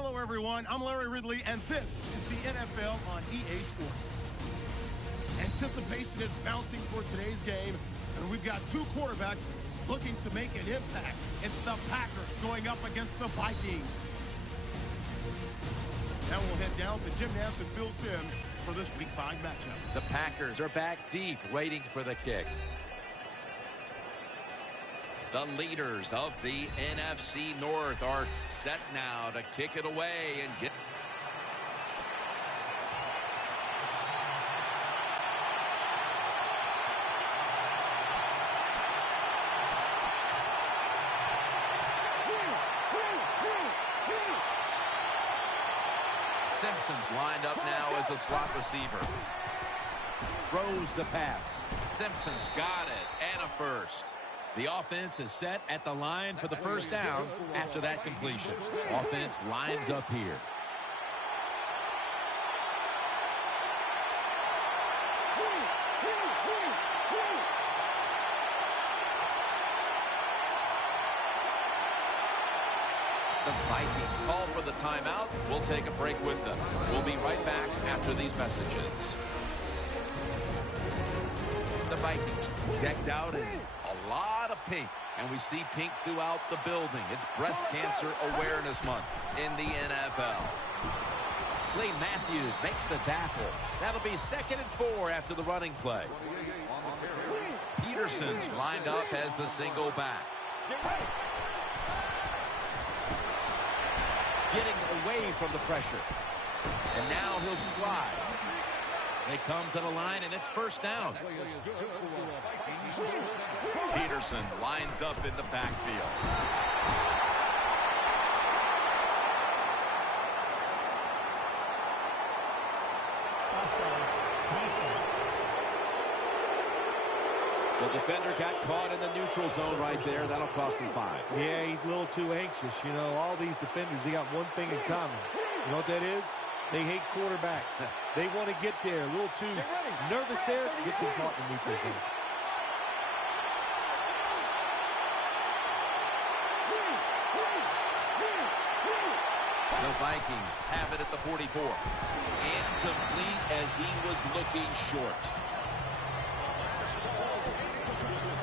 Hello, everyone. I'm Larry Ridley, and this is the NFL on EA Sports. Anticipation is mounting for today's game, and we've got two quarterbacks looking to make an impact. It's the Packers going up against the Vikings. Now we'll head down to Jim Nance and Phil Simms for this Week 5 matchup. The Packers are back deep, waiting for the kick. The leaders of the NFC North are set now to kick it away and get... Simpson's lined up now as a slot receiver. Throws the pass. Simpson's got it, and a first. The offense is set at the line for the first down after that completion. Offense lines up here. The Vikings call for the timeout. We'll take a break with them. We'll be right back after these messages. The Vikings decked out in a lot of pink, and we see pink throughout the building. It's Breast Cancer Awareness Month in the NFL. Clay Matthews makes the tackle. That'll be 2nd and 4 after the running play. Peterson's lined up as the single back. Getting away from the pressure. And now he'll slide. They come to the line, and it's first down. Peterson lines up in the backfield. Defense. The defender got caught in the neutral zone right there. That'll cost him 5. Yeah, he's a little too anxious. You know, all these defenders, they got one thing in common. You know what that is? They hate quarterbacks. They want to get there. A little too nervous there. Gets him caught in the neutral zone. The Vikings have it at the 44. Incomplete as he was looking short.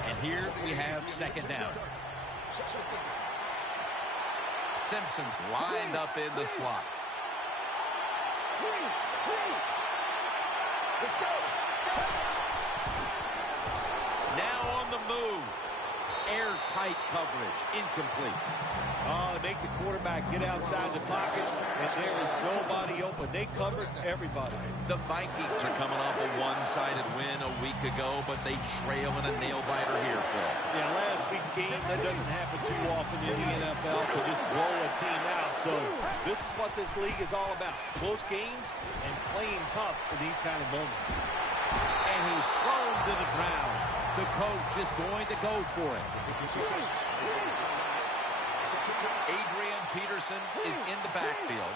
And here we have 2nd down. Simpson's lined up in the slot. Let's go. Now on the move. Airtight coverage. Incomplete. Oh, they make the quarterback get outside the pocket, and there is nobody open. They covered everybody. The Vikings are coming off a one-sided win a week ago, but they trail in a nail-biter here, Phil. Yeah, last week's game, that doesn't happen too often in the NFL to just blow a team out. So this is what this league is all about. Close games and playing tough in these kind of moments. And he's thrown to the ground. The coach is going to go for it. Adrian Peterson is in the backfield.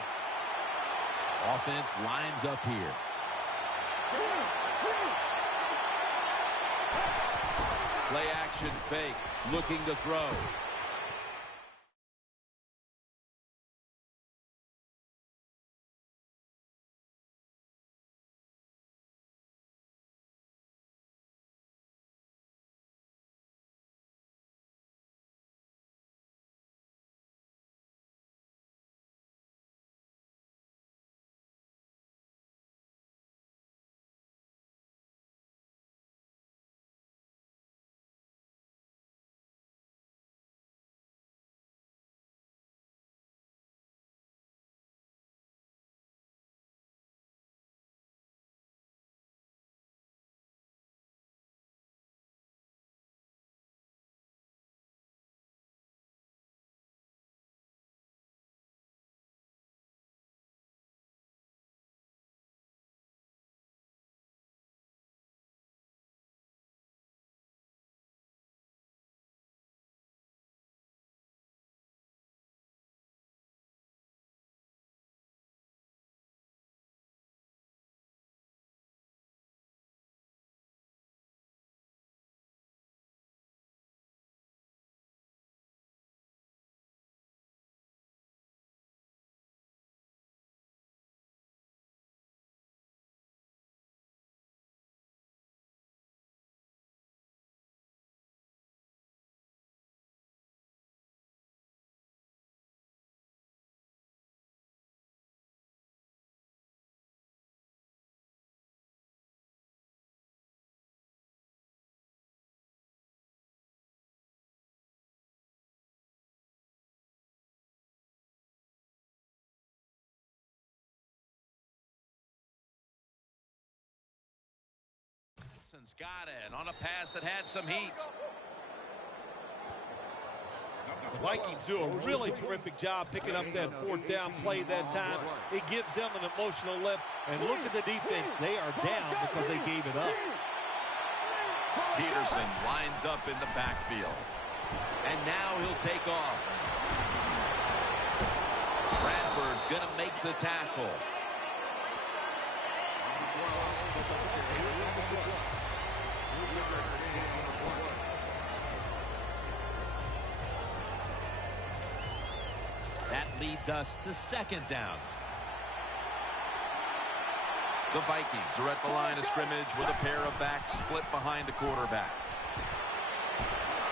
Offense lines up here. Play action fake, looking to throw. Bradford's got it on a pass that had some heat. The Vikings do a really terrific job picking up that fourth down play that time. It gives them an emotional lift. And look at the defense. They are down because they gave it up. Peterson lines up in the backfield. And now he'll take off. Bradford's going to make the tackle. That leads us to second down. The Vikings are at the line of scrimmage with a pair of backs split behind the quarterback.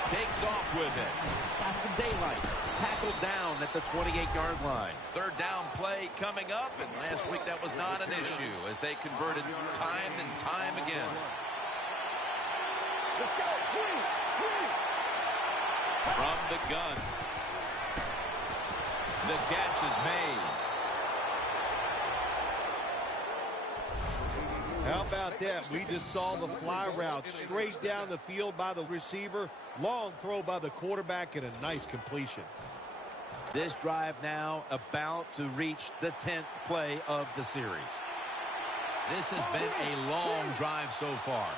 Takes off with it. He's got some daylight. Tackled down at the 28-yard line. Third down play coming up, and last week that was not an issue as they converted time and time again. Let's go. From the gun. The catch is made. How about that? We just saw the fly route straight down the field by the receiver. Long throw by the quarterback and a nice completion. This drive now about to reach the 10th play of the series. This has been a long drive so far.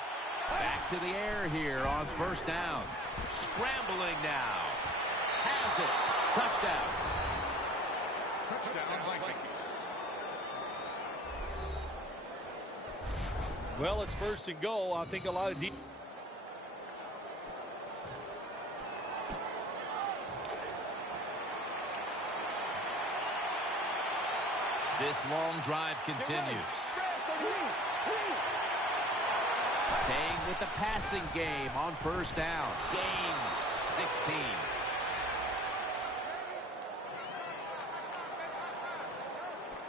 Back to the air here on first down. Scrambling now. Has it. Touchdown. Touchdown, Vikings. Well, it's first and goal. I think a lot of This long drive continues. Staying with the passing game on first down. Gains 16.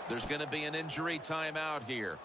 There's going to be an injury timeout here.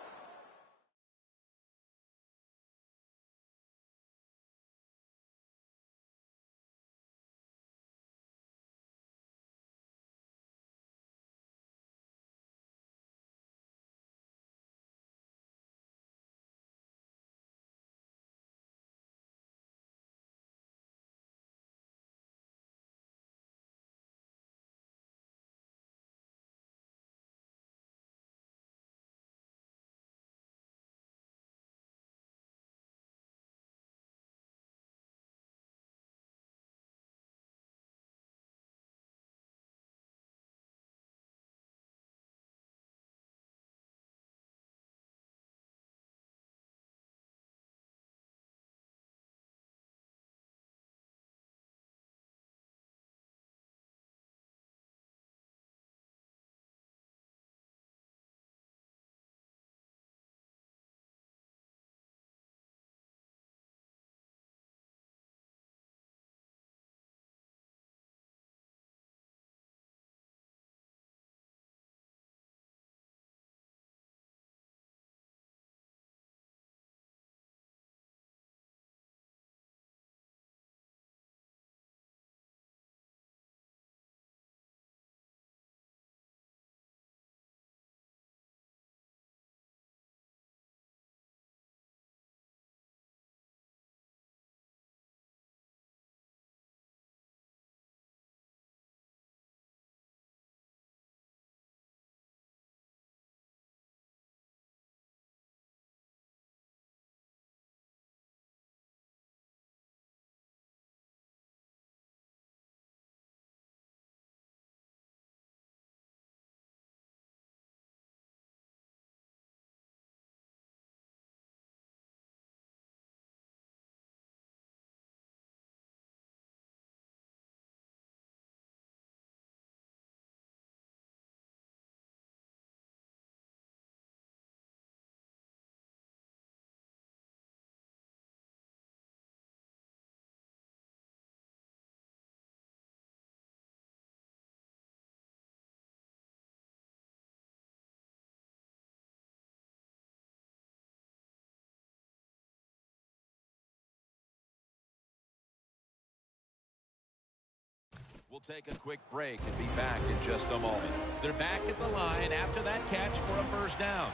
We'll take a quick break and be back in just a moment. They're back at the line after that catch for a first down.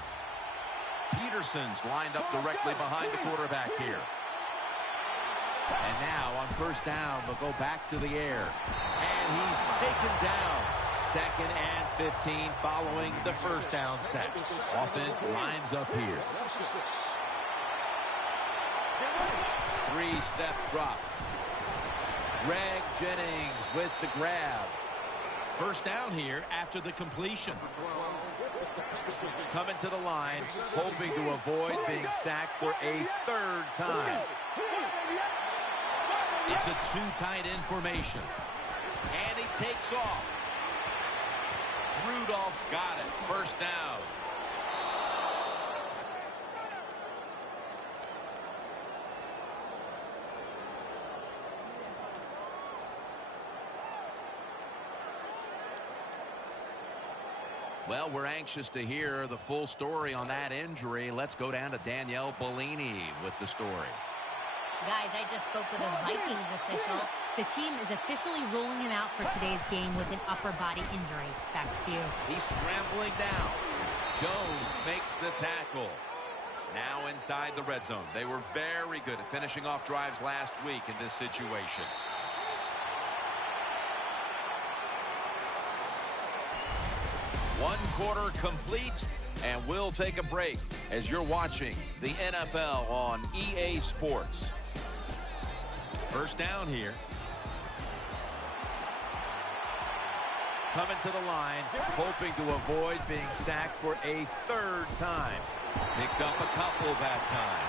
Peterson's lined up directly behind the quarterback here. And now on first down, they'll go back to the air. And he's taken down. 2nd and 15 following the first down sack. Offense lines up here. 3-step drop. Greg Jennings with the grab. First down here after the completion. Coming to the line, hoping to avoid being sacked for a 3rd time. It's a 2 tight end formation. And he takes off. Rudolph's got it. First down. Well, we're anxious to hear the full story on that injury. Let's go down to Danielle Bellini with the story. Guys, I just spoke with a Vikings official. The team is officially ruling him out for today's game with an upper body injury. Back to you. He's scrambling down. Jones makes the tackle. Now inside the red zone. They were very good at finishing off drives last week in this situation. One quarter complete, and we'll take a break as you're watching the NFL on EA Sports. First down here. Coming to the line, hoping to avoid being sacked for a 3rd time. Picked up a couple that time.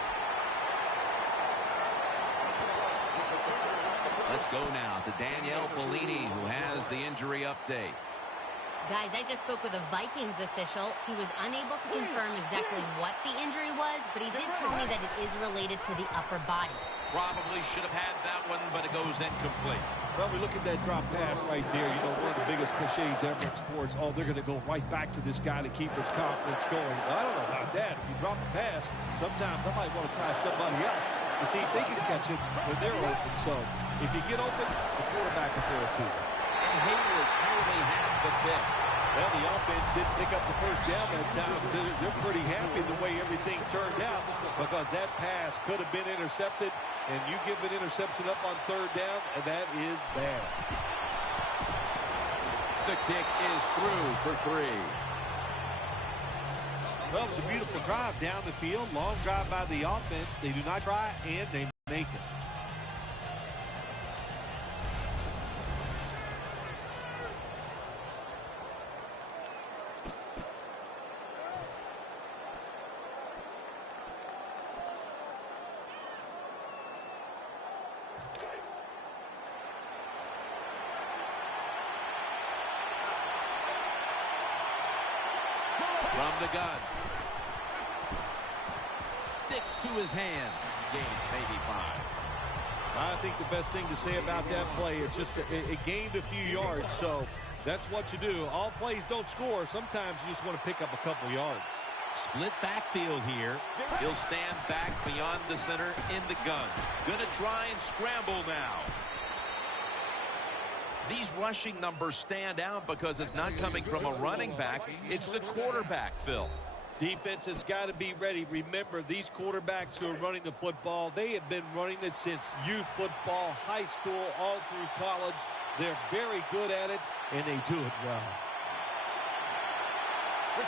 Let's go now to Danielle Bellini, who has the injury update. Guys, I just spoke with a Vikings official. He was unable to confirm exactly what the injury was, but he did tell me that it is related to the upper body. Probably should have had that one, but it goes incomplete. Well, we look at that drop pass right there. You know, one of the biggest cliches ever in sports. Oh, they're going to go right back to this guy to keep his confidence going. Well, I don't know about that. If you drop a pass, sometimes I might want to try somebody else to see if they can catch it when they're open. So if you get open, the quarterback can throw it to you. And Hayward nearly had the pick. Well, the offense didn't pick up the first down that time. They're pretty happy the way everything turned out because that pass could have been intercepted, and you give an interception up on 3rd down, and that is bad. The kick is through for 3. Well, it was a beautiful drive down the field. Long drive by the offense. They do not try, and they make it. From the gun. Sticks to his hands. Gains maybe 5. I think the best thing to say about that play, it's just it gained a few yards, so that's what you do. All plays don't score. Sometimes you just want to pick up a couple yards. Split backfield here. He'll stand back beyond the center in the gun. Gonna try and scramble now. These rushing numbers stand out because it's not coming from a running back. It's the quarterback, Phil. Defense has got to be ready. Remember, these quarterbacks who are running the football, they have been running it since youth football, high school, all through college. They're very good at it, and they do it well.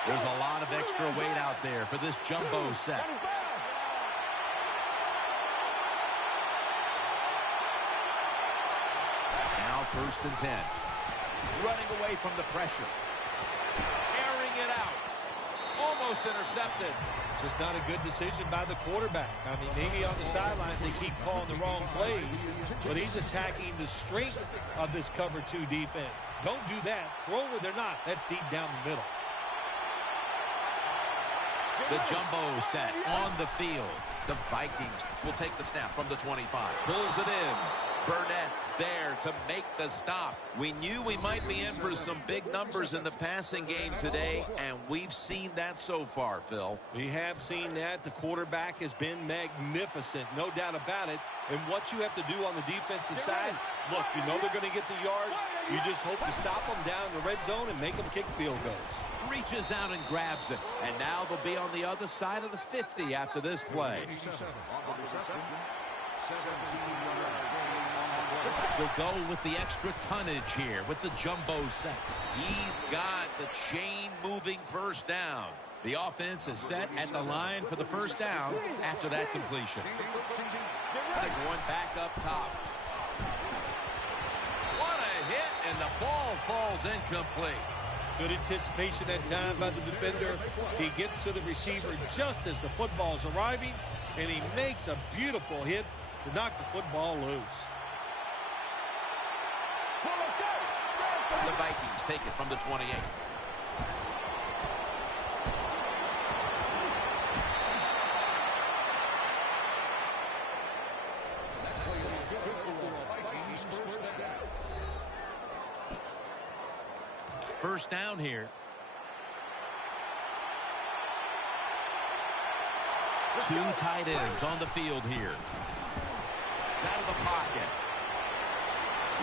There's a lot of extra weight out there for this jumbo set. Now 1st and 10. Running away from the pressure. Airing it out. Almost intercepted. Just not a good decision by the quarterback. I mean, maybe on the sidelines they keep calling the wrong plays, but he's attacking the strength of this cover 2 defense. Don't do that. Throw where they're not. That's deep down the middle. The jumbo set on the field. The Vikings will take the snap from the 25. Pulls it in. Burnett's there to make the stop. We knew we might be in for some big numbers in the passing game today, and we've seen that so far, Phil. We have seen that. The quarterback has been magnificent, no doubt about it. And what you have to do on the defensive side, look, you know they're going to get the yards. You just hope to stop them down in the red zone and make them kick field goals. reaches out and grabs it. And now they'll be on the other side of the 50 after this play. They'll go with the extra tonnage here with the jumbo set. He's got the chain-moving first down. The offense is set at the line for the first down after that completion. They're going back up top. What a hit, and the ball falls incomplete. Good anticipation that time by the defender. He gets to the receiver just as the football's arriving, and he makes a beautiful hit to knock the football loose. The Vikings take it from the 28. First down here. Two tight ends on the field here. Out of the pocket.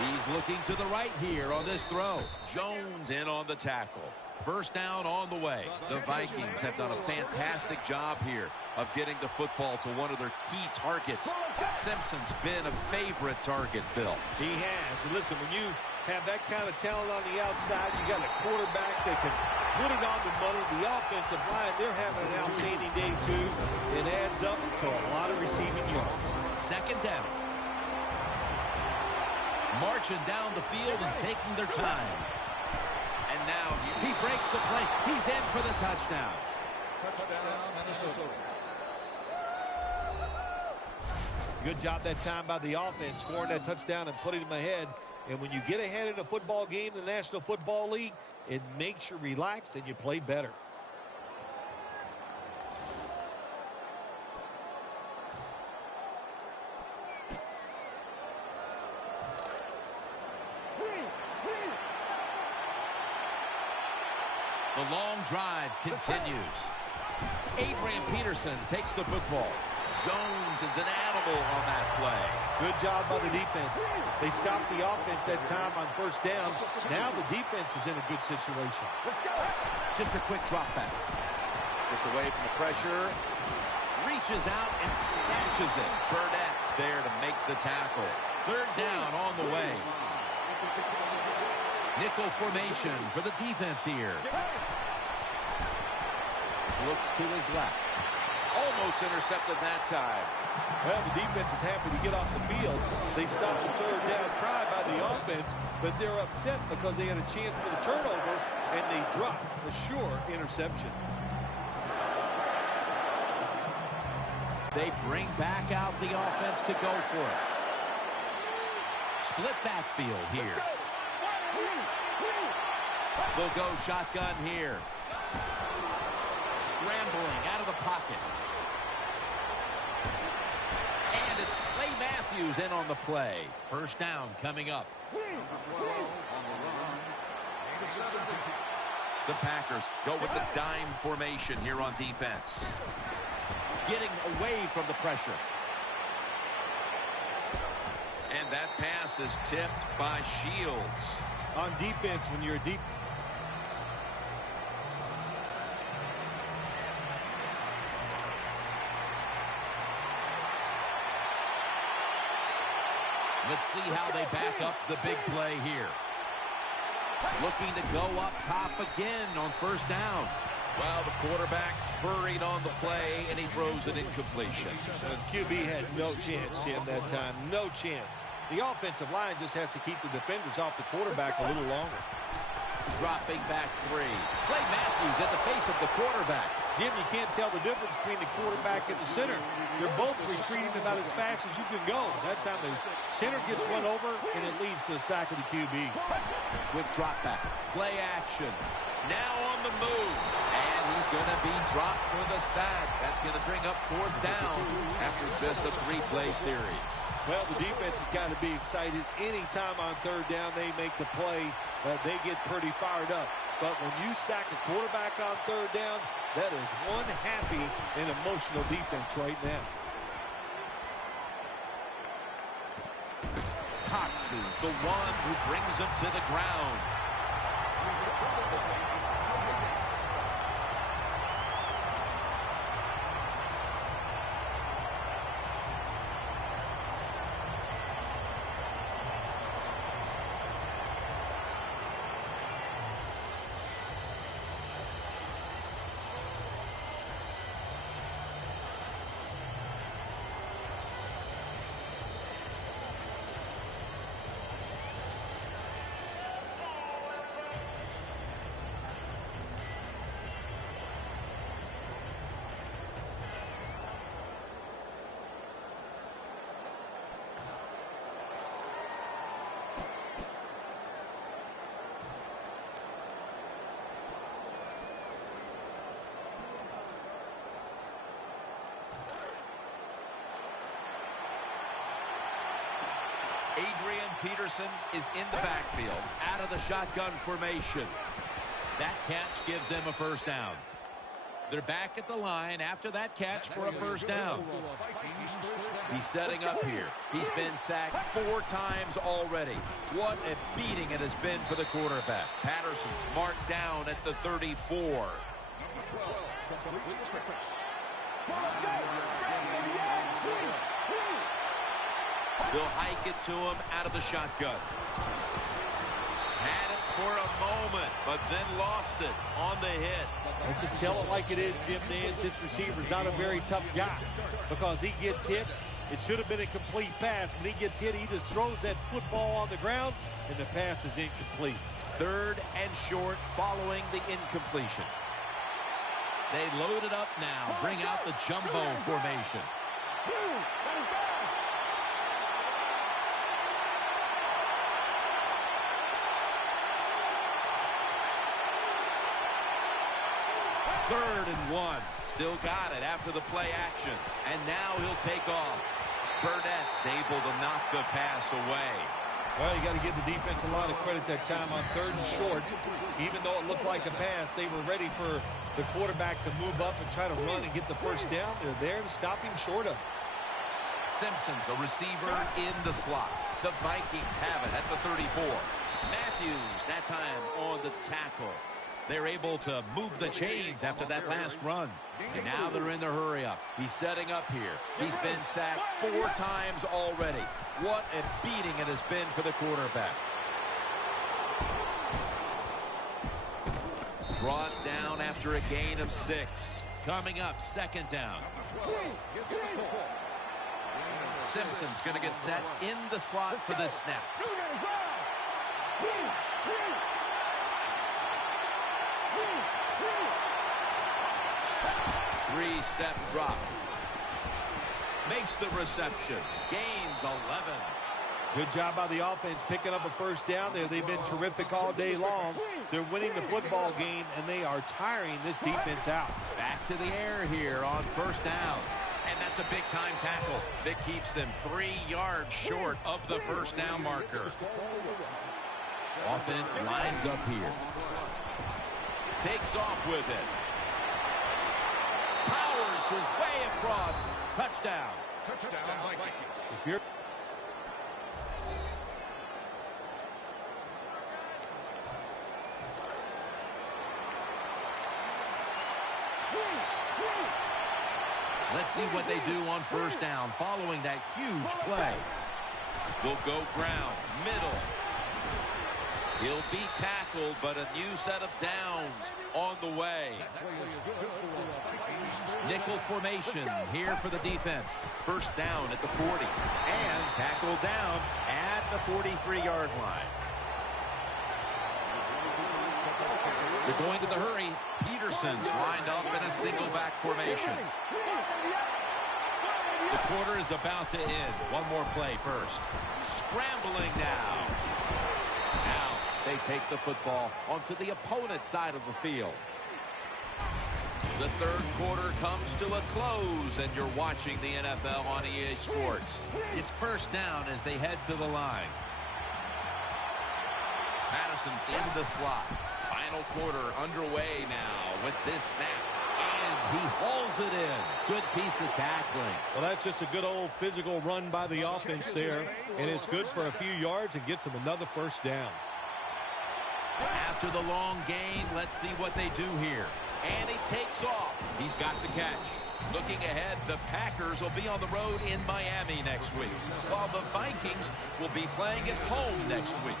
He's looking to the right here on this throw. Jones in on the tackle. First down on the way. The Vikings have done a fantastic job here of getting the football to one of their key targets. Simpson's been a favorite target, Phil. He has. And listen, when you have that kind of talent on the outside, you got a quarterback that can put it on the money. The offensive line, they're having an outstanding day, too. It adds up to a lot of receiving yards. Second down. Marching down the field and taking their time. And now he breaks the play. He's in for the touchdown. Good job that time by the offense, scoring that touchdown and putting them ahead. And when you get ahead in a football game, the National Football League, it makes you relax and you play better. The long drive continues. Adrian Peterson takes the football. Jones is an animal on that play. Good job by the defense. They stopped the offense that time on first down. Now the defense is in a good situation. Let's go. Just a quick drop back. Gets away from the pressure. Reaches out and snatches it. Burnett's there to make the tackle. Third down on the way. Nickel formation for the defense here. Looks to his left. Almost intercepted that time. Well, the defense is happy to get off the field. They stopped the third down try by the offense, but they're upset because they had a chance for the turnover, and they dropped a sure interception. They bring back out the offense to go for it. Split backfield here. They'll go shotgun here. Scrambling out of the pocket. And it's Clay Matthews in on the play. First down coming up. The Packers go with the dime formation here on defense. Getting away from the pressure. And that pass is tipped by Shields. On defense, when you're a deep. Let's see how they back up the big play here. Looking to go up top again on first down. Well, the quarterback's hurried on the play, and he throws an incompletion. The QB had no chance, Jim, that time. No chance. The offensive line just has to keep the defenders off the quarterback a little longer. Dropping back three. Clay Matthews in the face of the quarterback. Jim, you can't tell the difference between the quarterback and the center. They're both retreating about as fast as you can go. That time the center gets run over, and it leads to a sack of the QB. Quick drop back. Play action. Now on the move. And he's going to be dropped for the sack. That's going to bring up fourth down after just a three-play series. Well, the defense has got to be excited. Anytime on third down they make the play, they get pretty fired up. But when you sack a quarterback on third down, that is one happy and emotional defense right now. Cox is the one who brings him to the ground. Adrian Peterson is in the backfield out of the shotgun formation. That catch gives them a first down. They're back at the line after that catch for a first down. He's setting up here. He's been sacked 4 times already. What a beating it has been for the quarterback. Patterson's marked down at the 34. They'll hike it to him out of the shotgun. Had it for a moment, but then lost it on the hit. Let's just tell it like it is, Jim Nance. His receiver's not a very tough guy because he gets hit. It should have been a complete pass. When he gets hit, he just throws that football on the ground, and the pass is incomplete. 3rd and short following the incompletion. They load it up now, bring out the jumbo formation. Third and 1. Still got it after the play action. And now he'll take off. Burnett's able to knock the pass away. Well, you got to give the defense a lot of credit that time on 3rd and short. Even though it looked like a pass, they were ready for the quarterback to move up and try to run and get the first down. They're there to stop him short of. Simpson's a receiver in the slot. The Vikings have it at the 34. Matthews, that time on the tackle. They're able to move the chains after that last run. And now they're in the hurry up. He's setting up here. He's been sacked 4 times already. What a beating it has been for the quarterback. Brought down after a gain of 6. Coming up, 2nd down. Simpson's going to get set in the slot for this snap. 3-step drop. Makes the reception. Gains 11. Good job by the offense picking up a first down there. They've been terrific all day long. They're winning the football game, and they are tiring this defense out. Back to the air here on 1st down. And that's a big-time tackle that keeps them 3 yards short of the first down marker. Offense lines up here. Takes off with it. Powers his way across. Touchdown. Touchdown, Vikings. If you're Let's see what they do on 1st down following that huge play. They'll go ground, middle. He'll be tackled, but a new set of downs on the way. Nickel formation here for the defense. 1st down at the 40. And tackled down at the 43-yard line. They're going to the hurry. Peterson's lined up in a single back formation. The quarter is about to end. One more play first. Scrambling now. Now they take the football onto the opponent's side of the field. The 3rd quarter comes to a close, and you're watching the NFL on EA Sports. It's 1st down as they head to the line. Patterson's in the slot. Final quarter underway now with this snap. And he hauls it in. Good piece of tackling. Well, that's just a good old physical run by the offense there. And it's good for a few yards and gets them another first down. After the long gain, let's see what they do here. And he takes off. He's got the catch. Looking ahead, the Packers will be on the road in Miami next week, while the Vikings will be playing at home next week.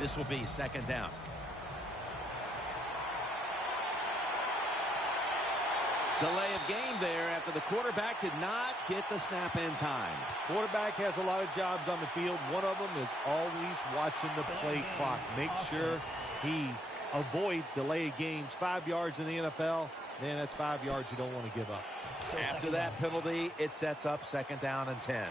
This will be 2nd down. Delay of game there after the quarterback did not get the snap in time. Quarterback has a lot of jobs on the field. One of them is always watching the play clock. Make sure he avoids delay of games. 5 yards in the NFL, man, that's 5 yards you don't want to give up. After that penalty, it sets up 2nd down and 10.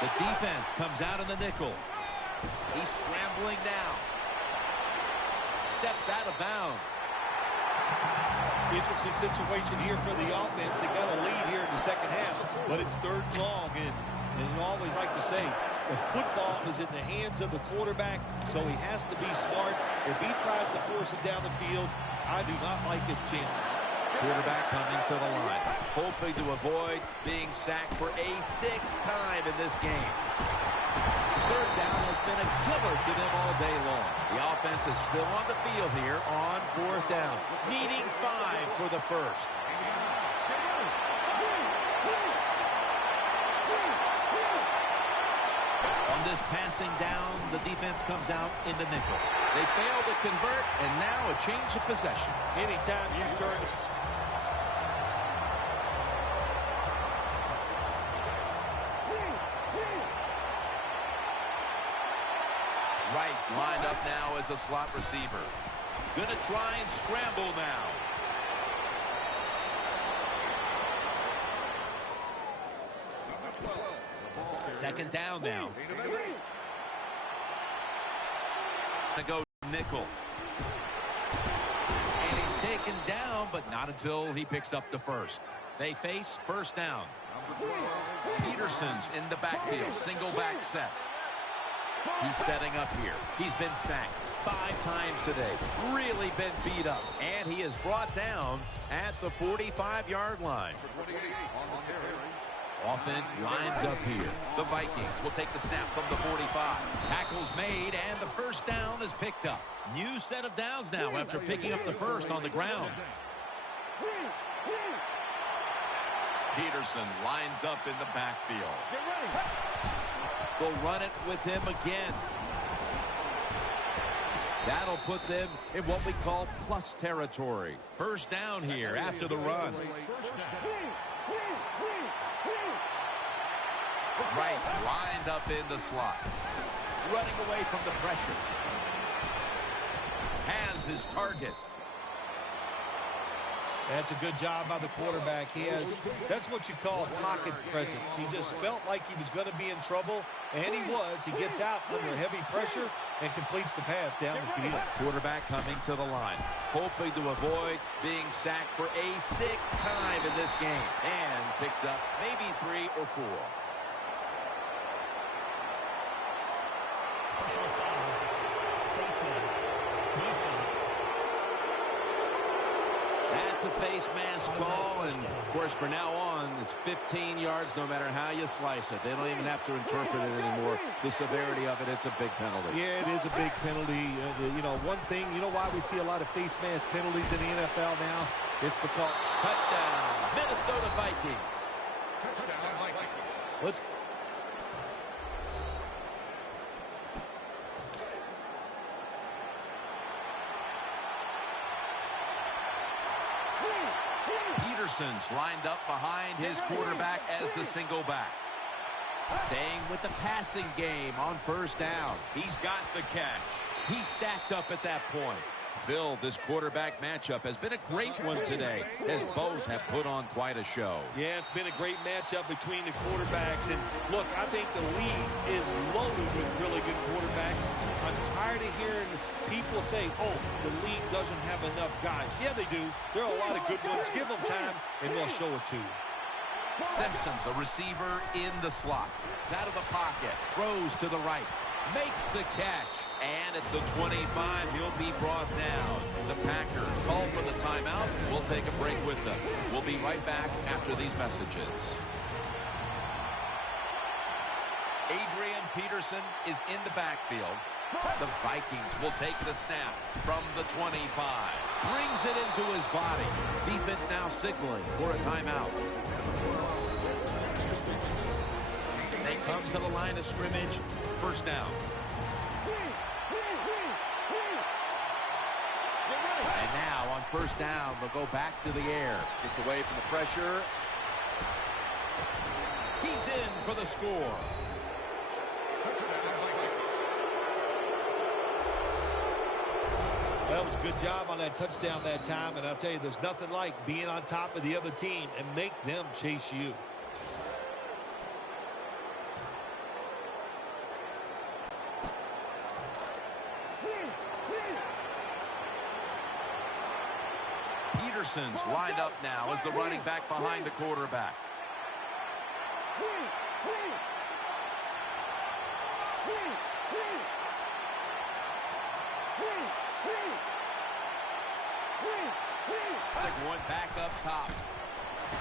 The defense comes out in the nickel. He's scrambling now. Steps out of bounds. Interesting situation here for the offense. They got a lead here in the second half, but it's 3rd and long, and you always like to say, the football is in the hands of the quarterback, so he has to be smart. If he tries to force it down the field, I do not like his chances. Quarterback coming to the line, hoping to avoid being sacked for a 6th time in this game. 3rd down has been a killer to them all day long. The offense is still on the field here on 4th down, needing 5 for the first. On this passing down, the defense comes out in the nickel. They fail to convert, and now a change of possession. Anytime you turn... Wright's lined up now as a slot receiver. Gonna try and scramble now. Second down now. To go nickel. And he's taken down, but not until he picks up the first. They face 1st down. Peterson's in the backfield. Single back set. He's setting up here. He's been sacked 5 times today. Really been beat up. And he is brought down at the 45-yard line. Offense lines up here. The Vikings will take the snap from the 45. Tackles made, and the 1st down is picked up. New set of downs now after picking up the first on the ground. Peterson lines up in the backfield. They'll run it with him again. That'll put them in what we call plus territory. 1st down here after the run. Wright lined up in the slot. Running away from the pressure. Has his target. That's a good job by the quarterback. That's what you call pocket presence. He just felt like he was going to be in trouble, and he was. He gets out under heavy pressure and completes the pass down the field. Quarterback coming to the line, hoping to avoid being sacked for a 6th time in this game, and picks up maybe 3 or 4. Personal foul. Face mask. Defense. That's a face mask call, and of course from now on it's 15 yards no matter how you slice it. They don't even have to interpret it anymore. The severity of it, it's a big penalty. Yeah, it is a big penalty. One thing, you know why we see a lot of face mask penalties in the NFL now? It's because... Touchdown, Minnesota Vikings. Touchdown, Vikings. Let's... Peterson's lined up behind his quarterback as the single back. Staying with the passing game on 1st down. He's got the catch. He's stacked up at that point. Phil, this quarterback matchup has been a great one today, as both have put on quite a show. Yeah, it's been a great matchup between the quarterbacks. And look, I think the league is loaded with really good quarterbacks. I'm tired of hearing people say, oh, the league doesn't have enough guys. Yeah, they do. There are a lot of good ones. Give them time, and they'll show it to you. Simpson's a receiver in the slot. Out of the pocket, throws to the right, makes the catch, and at the 25, he'll be brought down. The Packers call for the timeout. We'll take a break with them. We'll be right back after these messages. Adrian Peterson is in the backfield. The Vikings will take the snap from the 25. Brings it into his body. Defense now signaling for a timeout. They come to the line of scrimmage. 1st down. first down. They'll go back to the air. Gets away from the pressure. He's in for the score. Well, it was a good job on that touchdown that time, and I'll tell you, there's nothing like being on top of the other team and make them chase you. Peterson's lined up now as the running back behind the quarterback. They're going back up top.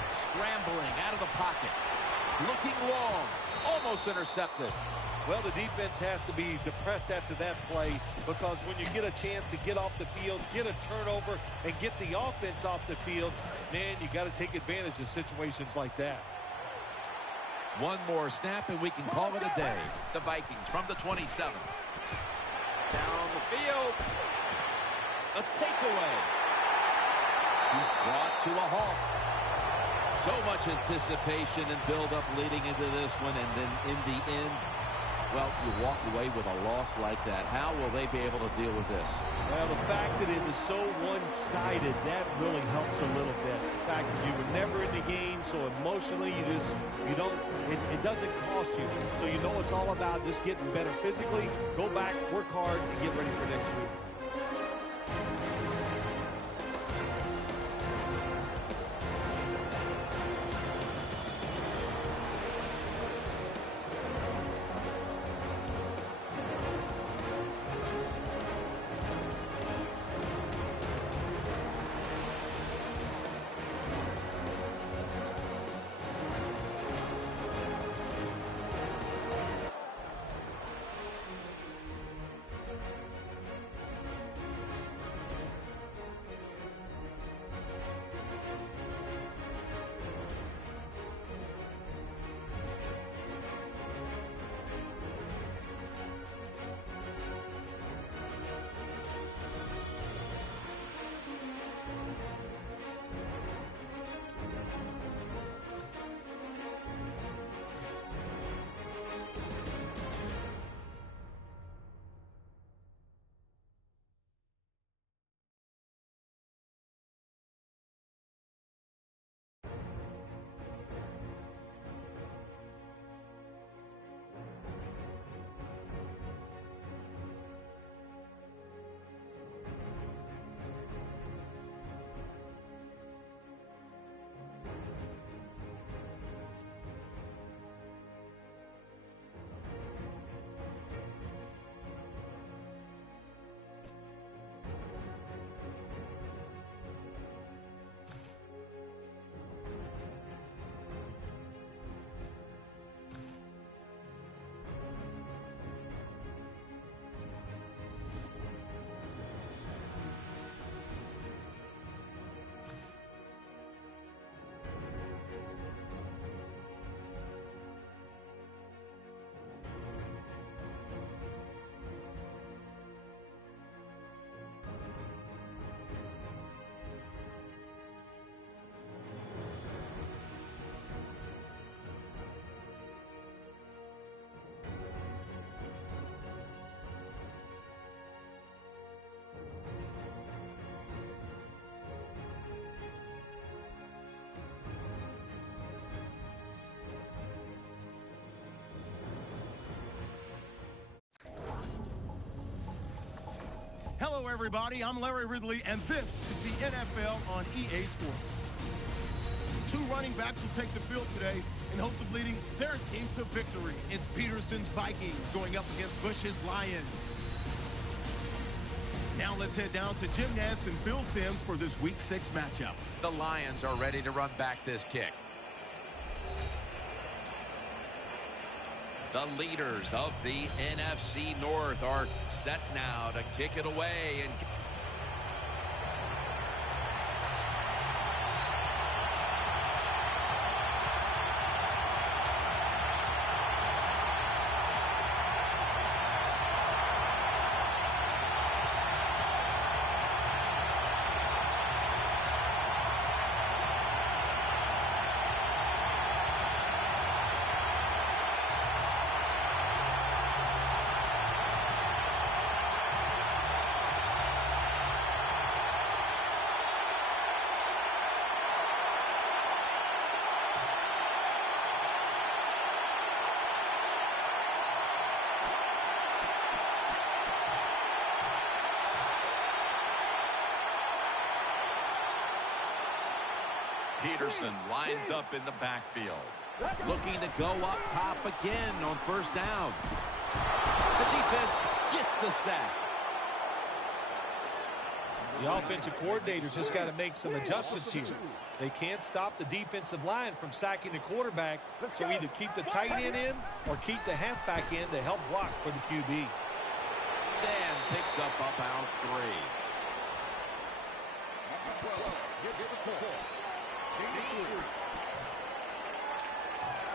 Scrambling out of the pocket. Looking long. Almost intercepted. Well, the defense has to be depressed after that play, because when you get a chance to get off the field, get a turnover, and get the offense off the field, man, you got to take advantage of situations like that. One more snap, and we can call it a day. The Vikings from the 27. Down the field. A takeaway. He's brought to a halt. So much anticipation and build-up leading into this one, and then in the end, well, you walk away with a loss like that. How will they be able to deal with this? Well, the fact that it was so one-sided, that really helps a little bit. The fact that you were never in the game, so emotionally it doesn't cost you. So you know it's all about just getting better physically. Go back, work hard, and get ready for next week. Hello, everybody. I'm Larry Ridley, and this is the NFL on EA Sports. Two running backs will take the field today in hopes of leading their team to victory. It's Peterson's Vikings going up against Bush's Lions. Now let's head down to Jim Nantz and Phil Simms for this Week 6 matchup. The Lions are ready to run back this kick. The leaders of the NFC North are set now to kick it away. And Peterson lines up in the backfield. Looking to go up top again on first down. The defense gets the sack. The offensive coordinator's just got to make some adjustments here. They can't stop the defensive line from sacking the quarterback, so either keep the tight end in or keep the halfback in to help block for the QB. Dan picks up about 3.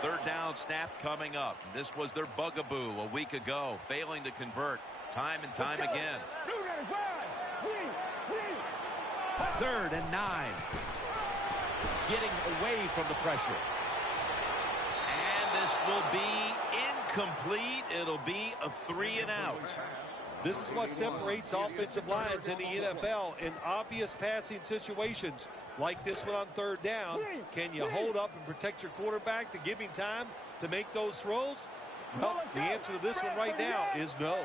Third down snap coming up. This was their bugaboo a week ago, failing to convert time and time again. 3rd and 9. Getting away from the pressure. And this will be incomplete. It'll be a 3 and out. This is what separates offensive lines in the NFL in obvious passing situations like this one on third down. Can you hold up and protect your quarterback to give him time to make those throws? Well, the answer to this one right now is no.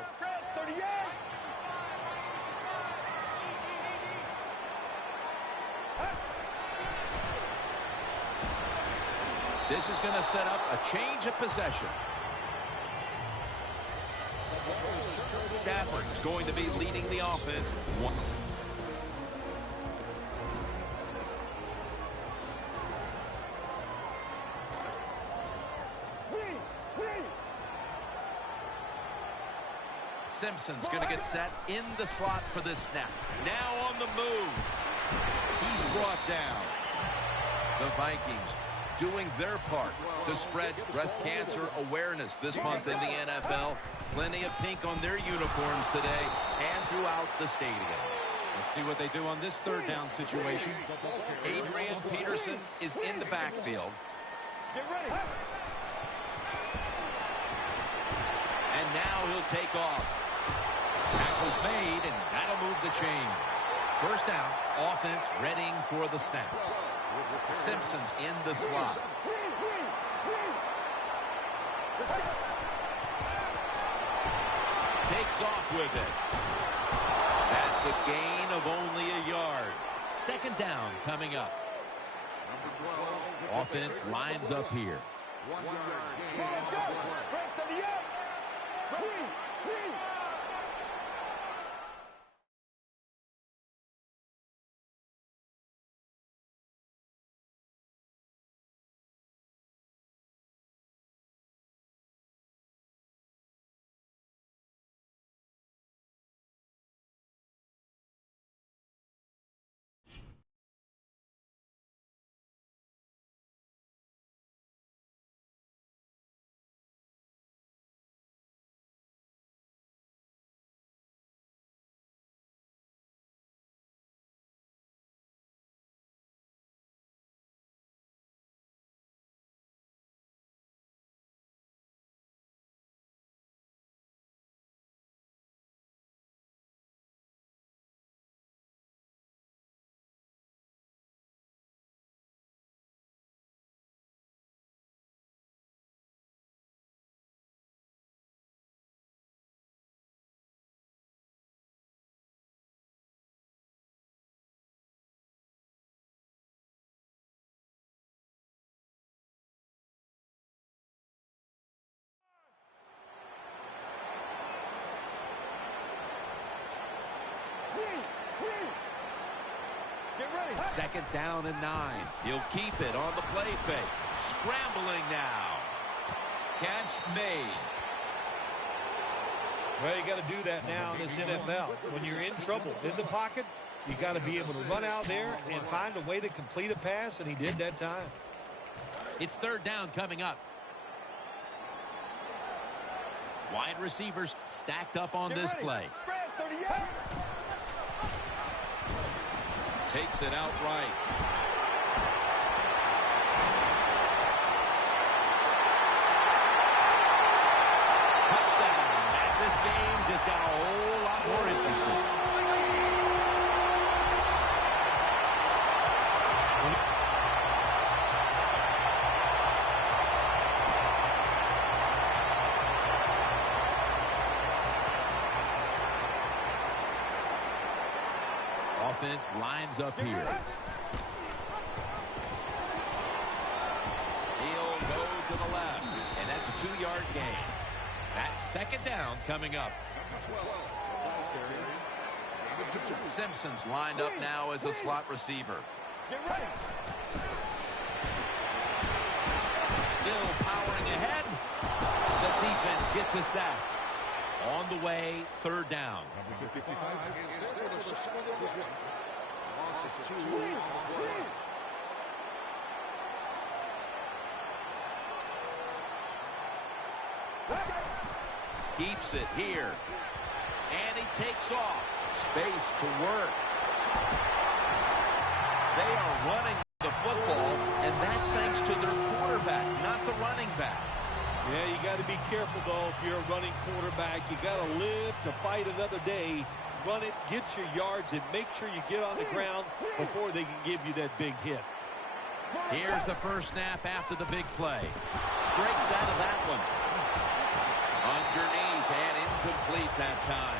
This is going to set up a change of possession. Stafford's going to be leading the offense. Simpson's going to get set in the slot for this snap. Now on the move. He's brought down. The Vikings doing their part to spread breast cancer awareness this month in the NFL. Plenty of pink on their uniforms today and throughout the stadium. Let's see what they do on this third down situation. Adrian Peterson is in the backfield. Get ready. And now he'll take off. Tackle's made, and that'll move the chains. First down, offense readying for the snap. Simpson's in the slot. Takes off with it. That's a gain of only a yard. Second down coming up. Offense lines up here. 1 yard gain. Get ready. Second down and 9. He'll keep it on the play fake. Scrambling now. Catch made. Well, you got to do that now in this NFL. When you're in trouble in the pocket, you got to be able to run out there and find a way to complete a pass, and he did that time. It's third down coming up. Wide receivers stacked up on this play. Takes it outright. Touchdown. And this game just got a whole lot more interesting. Offense lines up here. 2-yard gain. That's second down coming up. Simpson's lined up now as a slot receiver. Get ready. Still powering ahead. The defense gets a sack. On the way, third down. Keeps it here. And he takes off. Space to work. They are running the football, and that's thanks to their quarterback, not the running back. Yeah, you got to be careful, though, if you're a running quarterback. You got to live to fight another day. Run it, get your yards, and make sure you get on the ground before they can give you that big hit. Here's the first snap after the big play. Breaks out of that one. Underneath and incomplete that time.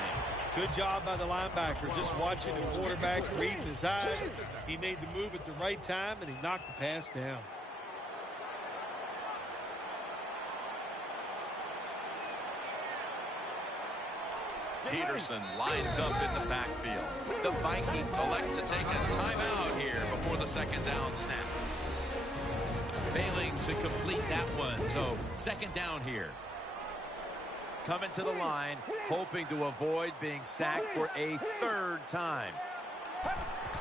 Good job by the linebacker, just watching the quarterback, reading his eyes. He made the move at the right time, and he knocked the pass down. Peterson lines up in the backfield. The Vikings elect to take a timeout here before the second down snap. Failing to complete that one, so second down here. Coming to the line, hoping to avoid being sacked for a third time.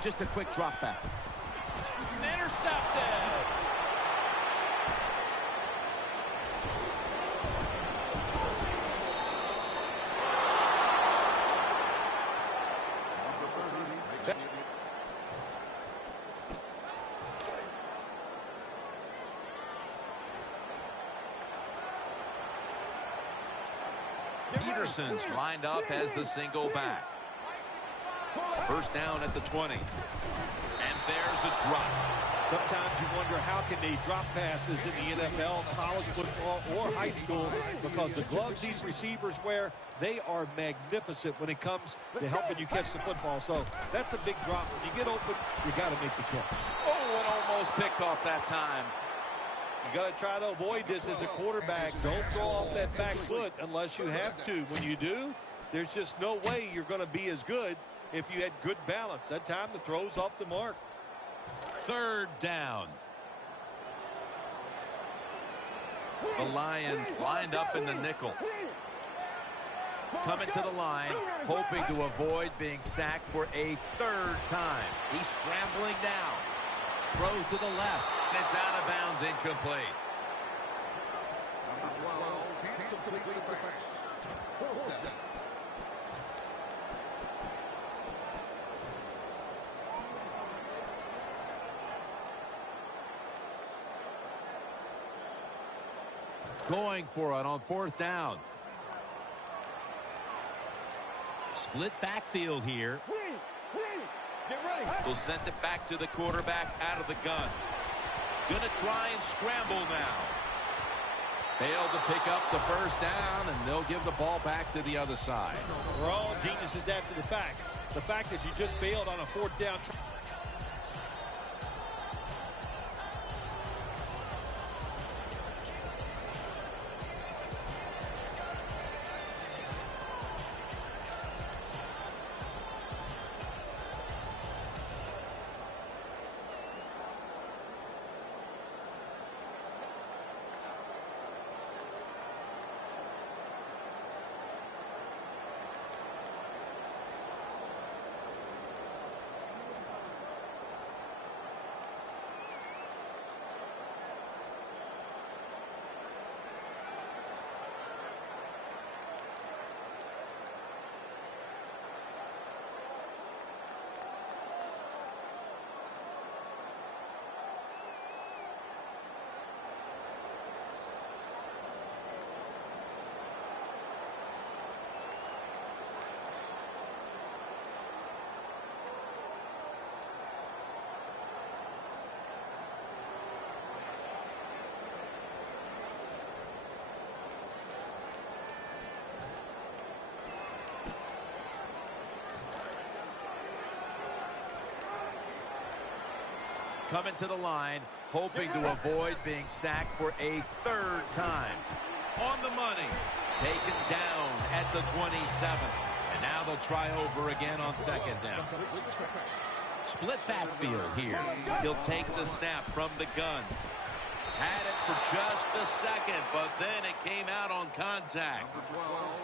Just a quick drop back. Intercepted! Peterson's lined up as the single back. First down at the 20. And there's a drop. Sometimes you wonder how can they drop passes in the NFL, college football, or high school, because the gloves these receivers wear, they are magnificent when it comes to helping you catch the football. So that's a big drop. When you get open, you got to make the catch. Oh, and almost picked off that time. You got to try to avoid this as a quarterback. Don't throw off that back foot unless you have to. When you do, there's just no way you're going to be as good if you had good balance. That time the throw's off the mark. Third down. The Lions lined up in the nickel. Coming to the line, hoping to avoid being sacked for a third time. He's scrambling down. Throw to the left. It's out of bounds, incomplete. Going for it on fourth down. Split backfield here. Get ready. Will send it back to the quarterback out of the gun. Gonna try and scramble now. Failed to pick up the first down, and they'll give the ball back to the other side. We're all geniuses after the fact. The fact that you just failed on a fourth down. Coming to the line, hoping to avoid being sacked for a third time. on the money. Taken down at the 27. And now they'll try over again on second down. Split backfield here. He'll take the snap from the gun. Had it for just a second, but then it came out on contact.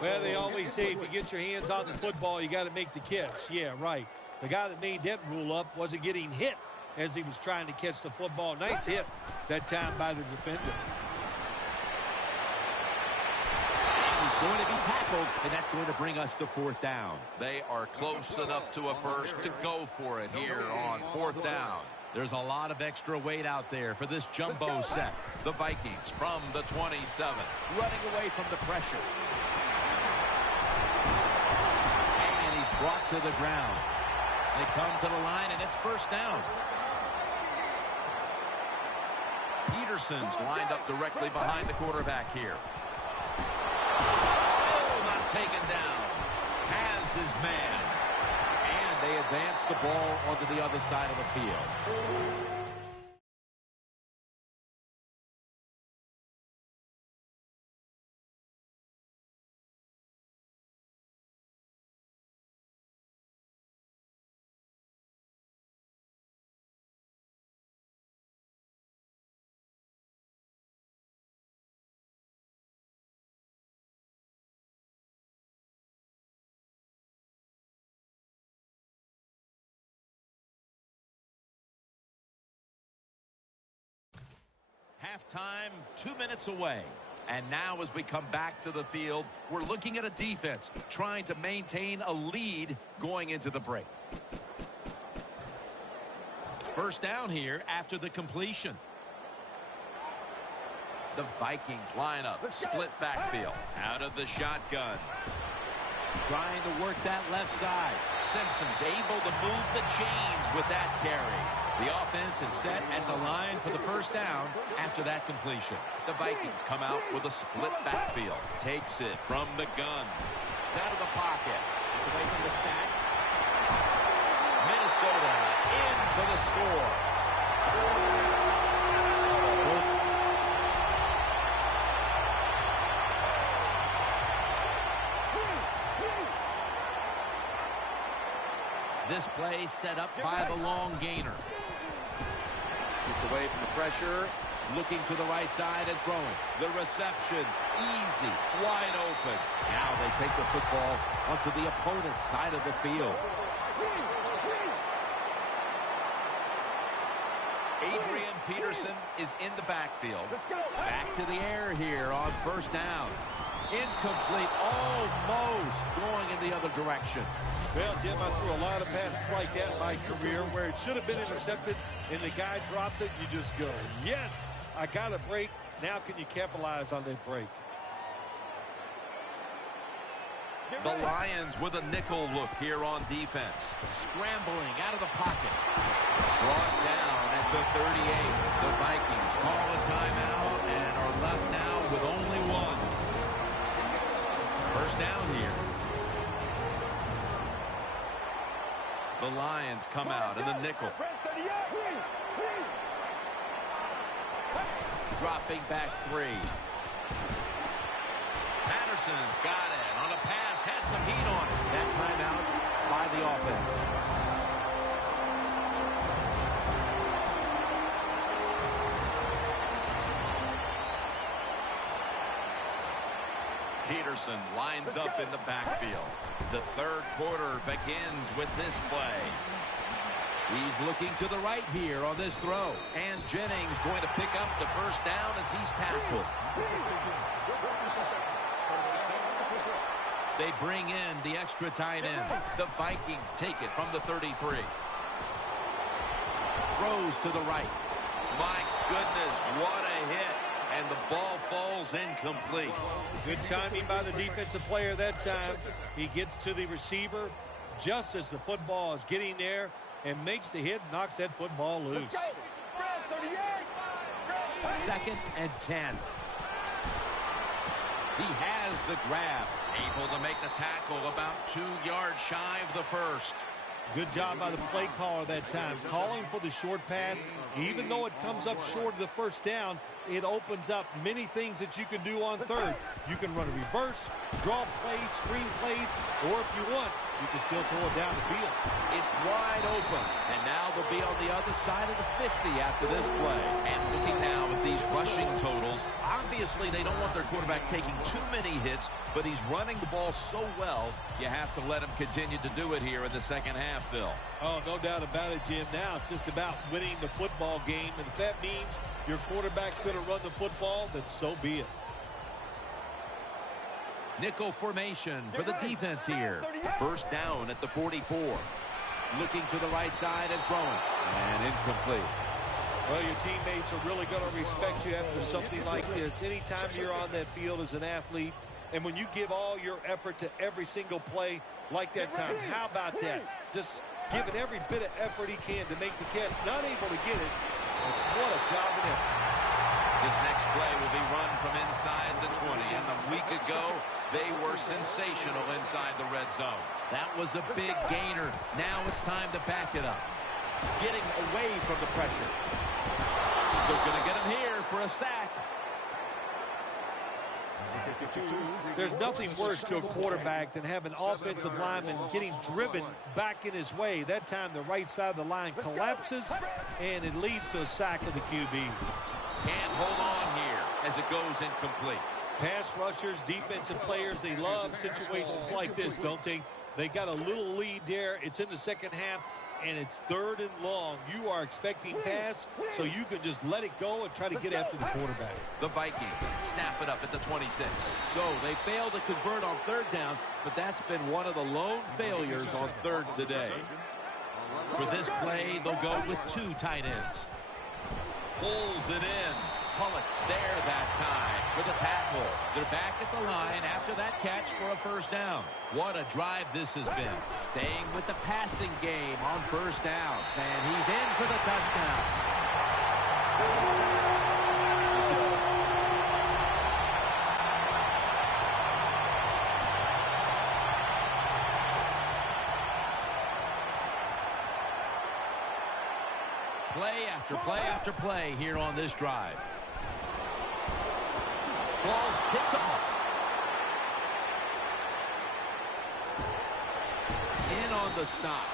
Well, they always say if you get your hands on the football, you got to make the catch. Yeah, right. The guy that made that rule up wasn't getting hit as he was trying to catch the football. Nice hit that time by the defender. He's going to be tackled, and that's going to bring us to fourth down. They are close enough to a first to go for it here on fourth down. There's a lot of extra weight out there for this jumbo set. The Vikings from the 27. Running away from the pressure. And he's brought to the ground. They come to the line, and it's first down. Peterson's lined up directly behind the quarterback here. Still not taken down. Has his man. And they advance the ball onto the other side of the field. Halftime, 2 minutes away. And now as we come back to the field, we're looking at a defense trying to maintain a lead going into the break. First down here after the completion. The Vikings line up, split backfield, out of the shotgun. Trying to work that left side. Simpson's able to move the chains with that carry. The offense is set at the line for the first down after that completion. The Vikings come out with a split backfield. Takes it from the gun. It's out of the pocket. It's away from the stack. Minnesota in for the score. This play set up by the long gainer. Gets away from the pressure. Looking to the right side and throwing. The reception, easy, wide open. Now they take the football onto the opponent's side of the field. Adrian Peterson is in the backfield. Back to the air here on first down. Incomplete, almost going in the other direction. Well, Jim, I threw a lot of passes like that in my career where it should have been intercepted and the guy dropped it. You just go, yes, I got a break. Now can you capitalize on that break? The Lions with a nickel look here on defense. Scrambling out of the pocket. Brought down at the 38. The Vikings call a timeout and are left now with only one. First down here. The Lions come out in the nickel. Dropping back 3. Patterson's got it on a pass, had some heat on it. That timeout by the offense. Peterson lines up in the backfield. The third quarter begins with this play. He's looking to the right here on this throw. And Jennings going to pick up the first down as he's tackled. They bring in the extra tight end. The Vikings take it from the 33. Throws to the right. My goodness, what a hit. And the ball falls incomplete. Good timing by the defensive player that time. He gets to the receiver just as the football is getting there and makes the hit, knocks that football loose. Second and 10. He has the grab. Able to make the tackle about 2 yards shy of the first. Good job by the play caller that time, calling for the short pass. Even though it comes up short of the first down, it opens up many things that you can do on third. You can run a reverse, draw plays, screen plays, or if you want, you can still throw it down the field. It's wide open, and now they'll be on the other side of the 50 after this play. And looking now at these rushing totals, obviously they don't want their quarterback taking too many hits, but he's running the ball so well, you have to let him continue to do it here in the second half, Phil. Oh, no doubt about it, Jim. Now it's just about winning the football game, and if that means your quarterback's going to run the football, then so be it. Nickel formation for the defense here. First down at the 44. Looking to the right side and throwing. And incomplete. Well, your teammates are really going to respect you after something like this. Anytime you're on that field as an athlete, and when you give all your effort to every single play like that time, how about that? Just giving every bit of effort he can to make the catch. Not able to get it. What a job in it. This next play will be run from inside the 20. And a week ago, they were sensational inside the red zone. That was a big gainer. Now it's time to back it up. Getting away from the pressure. They're going to get him here for a sack. There's nothing worse to a quarterback than having an offensive lineman getting driven back in his way. That time the right side of the line collapses, and it leads to a sack of the QB. Can't hold on here as it goes incomplete. Pass rushers, defensive players, they love situations like this, don't they? They got a little lead there. It's in the second half, and it's 3rd and long. You are expecting pass, so you can just let it go and try to get after the quarterback. The Vikings snap it up at the 26. So they failed to convert on 3rd down, but that's been one of the lone failures on 3rd today. For this play, they'll go with 2 tight ends. Pulls it in. Tullock's there that time for the tackle. They're back at the line after that catch for a first down. What a drive this has been. Staying with the passing game on first down. And he's in for the touchdown. Play after play after play here on this drive. Ball's picked off. In on the stop.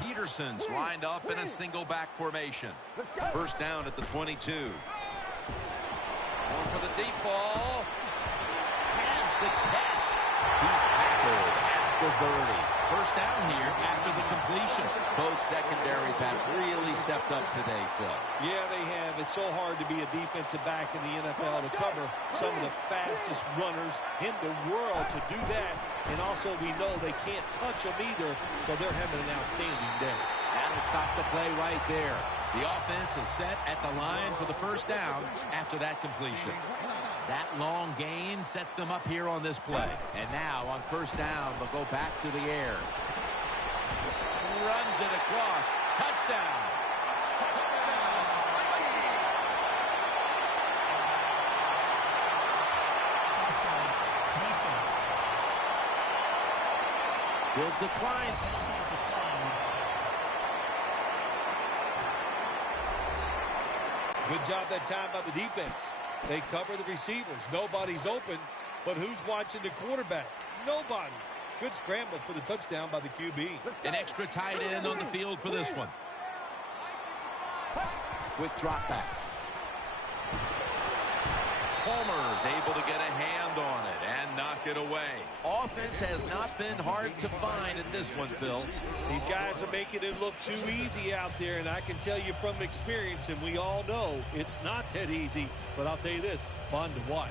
Peterson's lined up in a single back formation. First down at the 22. Going for the deep ball. Has the catch. He's tackled at the 30. First down here after the completion. Both secondaries have really stepped up today, Phil. Yeah, they have. It's so hard to be a defensive back in the NFL to cover some of the fastest runners in the world to do that. And also we know they can't touch them either, so they're having an outstanding day. That'll stop the play right there. The offense is set at the line for the first down after that completion. That long gain sets them up here on this play. And now on first down, they'll go back to the air. Runs it across. Touchdown. Good decline. Good job that time by the defense. They cover the receivers. Nobody's open, but who's watching the quarterback? Nobody. Good scramble for the touchdown by the QB. An extra tight end on the field for this one. Quick drop back. Palmer's able to get a hand on it and knock it away. Offense has not been hard to find in this one, Phil. These guys are making it look too easy out there, and I can tell you from experience, and we all know it's not that easy, but I'll tell you this, fun to watch.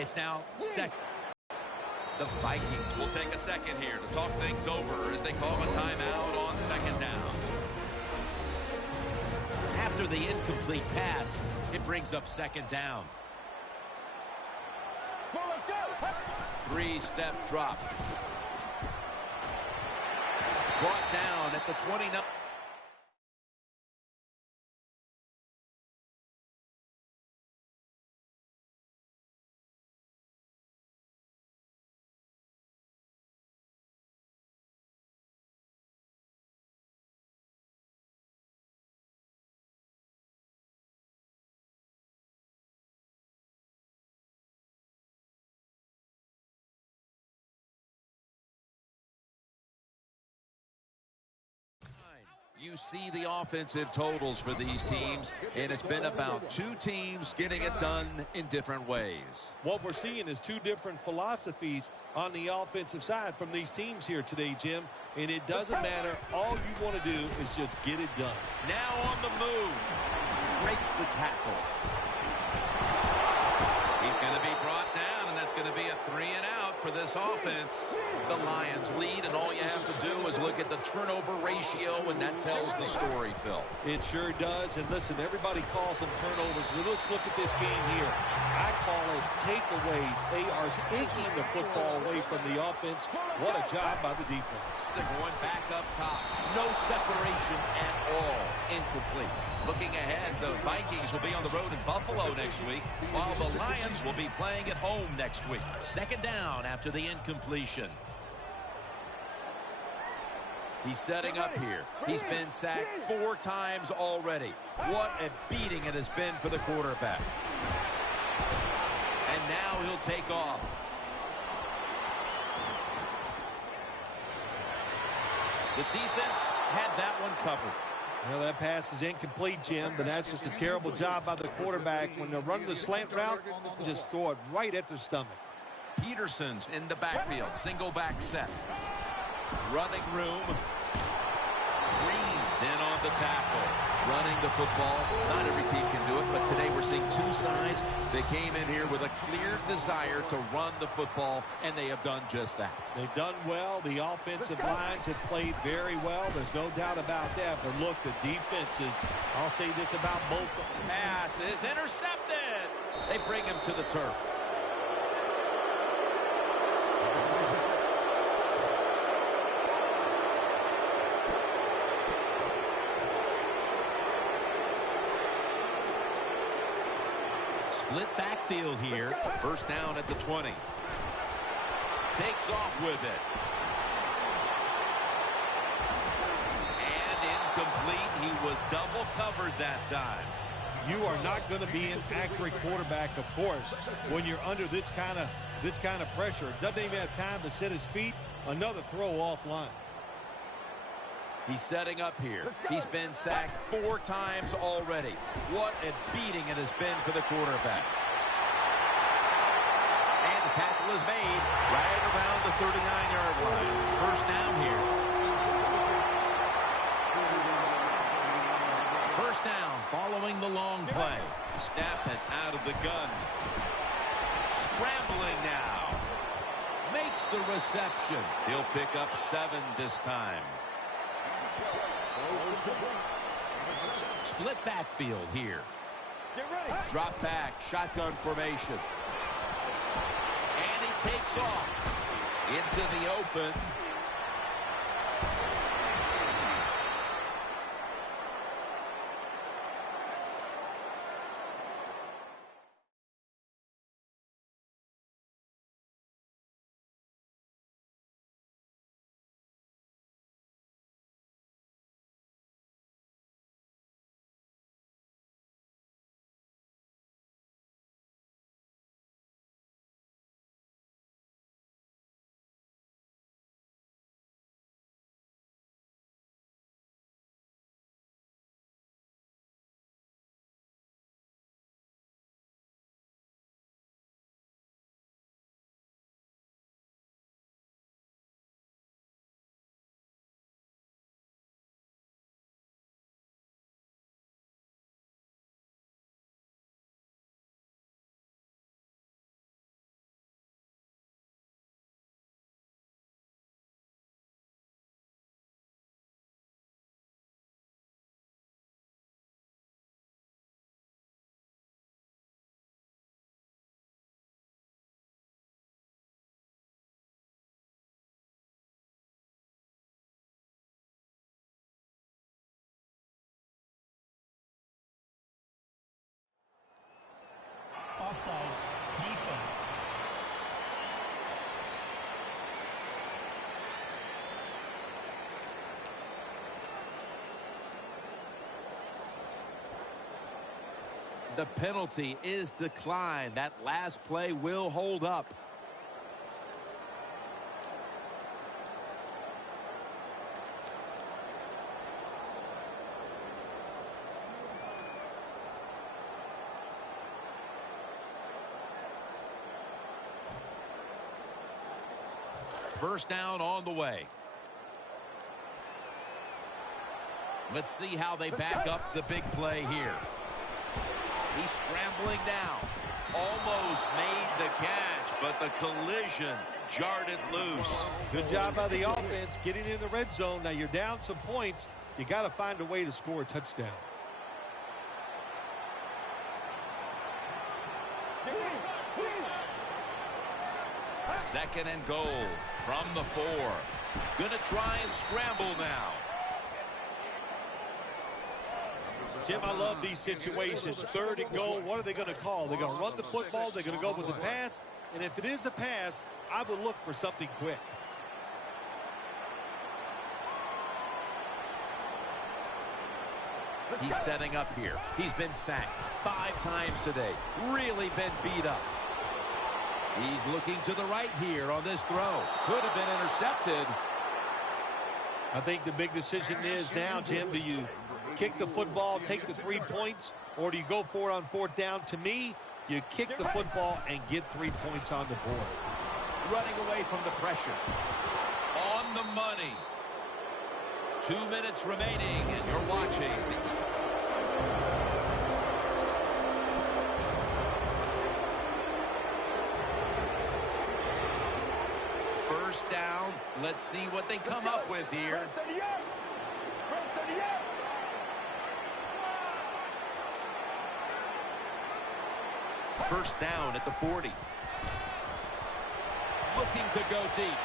It's now second. The Vikings will take a second here to talk things over as they call a timeout on second down. After the incomplete pass, it brings up second down. 3-step drop. Brought down at the 29. You see the offensive totals for these teams, and it's been about two teams getting it done in different ways. What we're seeing is two different philosophies on the offensive side from these teams here today, Jim. And it doesn't matter. All you want to do is just get it done. Now on the move. Breaks the tackle. He's going to be brought down, and that's going to be a 3-and-out for this offense. The Lions lead, and all you have to do is look at the turnover ratio, and that tells the story, Phil. It sure does. And listen, everybody calls them turnovers. Well, let's look at this game here. I call it takeaways. They are taking the football away from the offense. What a job by the defense. They're going back up top. No separation at all. Incomplete. Looking ahead, the Vikings will be on the road in Buffalo next week, while the Lions will be playing at home next week. Second down after the incompletion. He's setting up here. He's been sacked 4 times already. What a beating it has been for the quarterback. And now he'll take off. The defense had that one covered. Well, that pass is incomplete, Jim, but that's just a terrible job by the quarterback. When they're running the slant route, just throw it right at their stomach. Peterson's in the backfield. Single back set. Running room. Green's in on the tackle. Running the football. Not every team can do it, but today we're seeing two sides. They came in here with a clear desire to run the football, and they have done just that. They've done well. The offensive lines have played very well. There's no doubt about that. But look, the defenses, I'll say this about both. Pass is intercepted. They bring him to the turf. Split backfield here. First down at the 20. Takes off with it. And incomplete. He was double covered that time. You are not going to be an accurate quarterback, of course, when you're under this kind of pressure. Doesn't even have time to set his feet. Another throw offline. He's setting up here. He's been sacked 4 times already. What a beating it has been for the quarterback. And the tackle is made right around the 39-yard line. First down here. First down following the long play. Snap it out of the gun. Scrambling now. Makes the reception. He'll pick up 7 this time. Split backfield here. Drop back, shotgun formation. And he takes off into the open. offside defense. The penalty is declined. That last play will hold up. First down on the way. Let's see how they back up the big play here. He's scrambling now. Almost made the catch, but the collision jarred it loose. Good job by the offense getting in the red zone. Now you're down some points. You got to find a way to score a touchdown. Second and goal from the 4. Gonna try and scramble now. Jim, I love these situations. Third and goal. What are they going to call? They're going to run the football. They're going to go with a pass. And if it is a pass, I would look for something quick. He's setting up here. He's been sacked 5 times today. Really been beat up. He's looking to the right here on this throw. Could have been intercepted. I think the big decision is now, Jim, do you kick the football, take the 3 points, or do you go for it on 4th down? To me, you kick the football and get 3 points on the board. Running away from the pressure. On the money. 2 minutes remaining, and you're watching. First down. Let's see what they come up with here. First down at the 40. Looking to go deep.